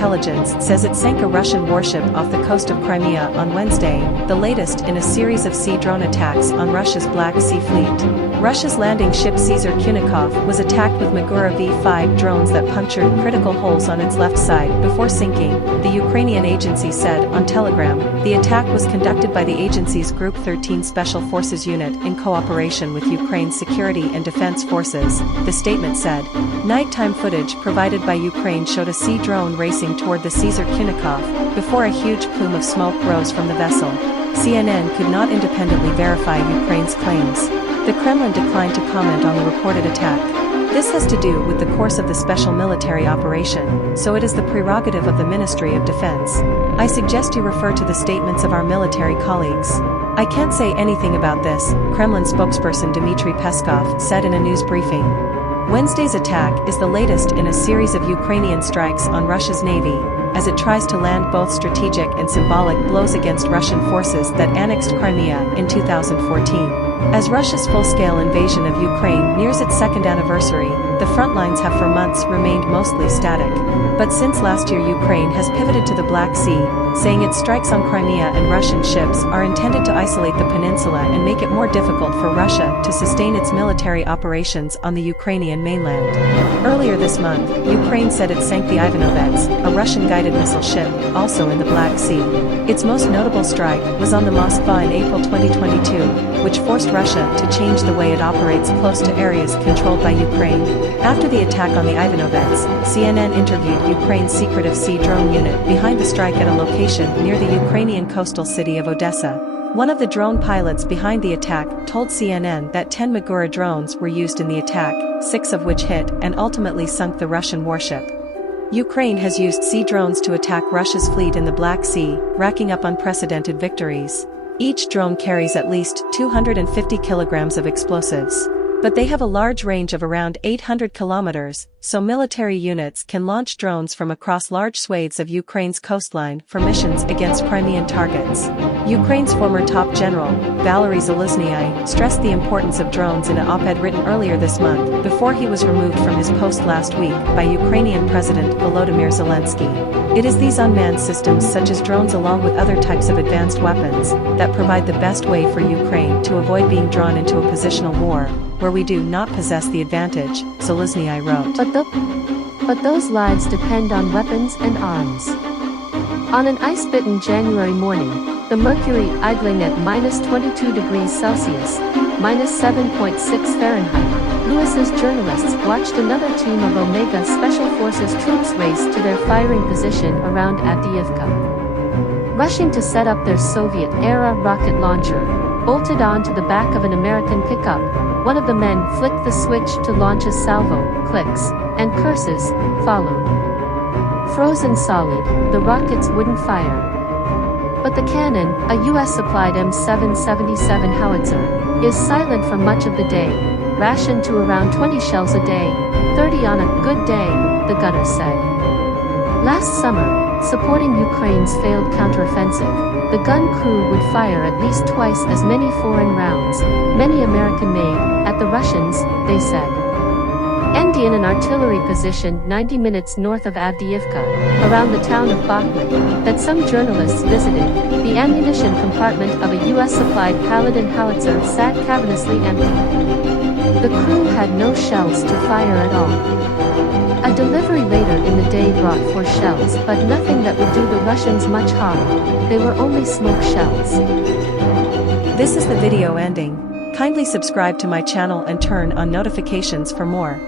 intelligence says it sank a Russian warship off the coast of Crimea on Wednesday, the latest in a series of sea drone attacks on Russia's Black Sea fleet. Russia's landing ship Caesar Kunikov was attacked with Magura V-5 drones that punctured critical holes on its left side before sinking, the Ukrainian agency said on Telegram. The attack was conducted by the agency's Group 13 Special Forces unit in cooperation with Ukraine's security and defense forces, the statement said. Nighttime footage provided by Ukraine showed a sea drone racing toward the Caesar Kunikov before a huge plume of smoke rose from the vessel. CNN could not independently verify Ukraine's claims. The Kremlin declined to comment on the reported attack. This has to do with the course of the special military operation, so it is the prerogative of the Ministry of Defense. I suggest you refer to the statements of our military colleagues. I can't say anything about this, Kremlin spokesperson Dmitry Peskov said in a news briefing. Wednesday's attack is the latest in a series of Ukrainian strikes on Russia's navy, as it tries to land both strategic and symbolic blows against Russian forces that annexed Crimea in 2014. As Russia's full-scale invasion of Ukraine nears its second anniversary, the front lines have for months remained mostly static. But since last year, Ukraine has pivoted to the Black Sea, saying its strikes on Crimea and Russian ships are intended to isolate the peninsula and make it more difficult for Russia to sustain its military operations on the Ukrainian mainland. Earlier this month, Ukraine said it sank the Ivanovets, a Russian-guided missile ship, also in the Black Sea. Its most notable strike was on the Moskva in April 2022, which forced Russia to change the way it operates close to areas controlled by Ukraine. After the attack on the Ivanovets, CNN interviewed Ukraine's secretive sea drone unit behind the strike at a location near the Ukrainian coastal city of Odessa. One of the drone pilots behind the attack told CNN that 10 Magura drones were used in the attack, 6 of which hit and ultimately sunk the Russian warship. Ukraine has used sea drones to attack Russia's fleet in the Black Sea, racking up unprecedented victories. Each drone carries at least 250 kilograms of explosives. But they have a large range of around 800 kilometers, so military units can launch drones from across large swathes of Ukraine's coastline for missions against Crimean targets. Ukraine's former top general, Valery Zaluzhnyi, stressed the importance of drones in an op-ed written earlier this month before he was removed from his post last week by Ukrainian President Volodymyr Zelensky. It is these unmanned systems such as drones along with other types of advanced weapons that provide the best way for Ukraine to avoid being drawn into a positional war, where we do not possess the advantage, Zaluzhnyi wrote. But those lives depend on weapons and arms. On an ice-bitten January morning, the mercury idling at -22 degrees Celsius, -7.6 Fahrenheit, Lewis's journalists watched another team of Omega Special Forces troops race to their firing position around Avdiivka. Rushing to set up their Soviet-era rocket launcher, bolted onto the back of an American pickup, one of the men flicked the switch to launch a salvo, clicks, and curses, followed. Frozen solid, the rockets wouldn't fire. But the cannon, a US-supplied M777 howitzer, is silent for much of the day, rationed to around 20 shells a day, 30 on a good day, the gunner said. Last summer, supporting Ukraine's failed counteroffensive, the gun crew would fire at least twice as many foreign rounds, many American-made, at the Russians, they said. Ending in an artillery position 90 minutes north of Avdiivka, around the town of Bakhmut, that some journalists visited, the ammunition compartment of a US-supplied Paladin howitzer sat cavernously empty. The crew had no shells to fire at all. A delivery later in the day brought 4 shells, but nothing that would do the Russians much harm. They were only smoke shells. This is the video ending. Kindly subscribe to my channel and turn on notifications for more.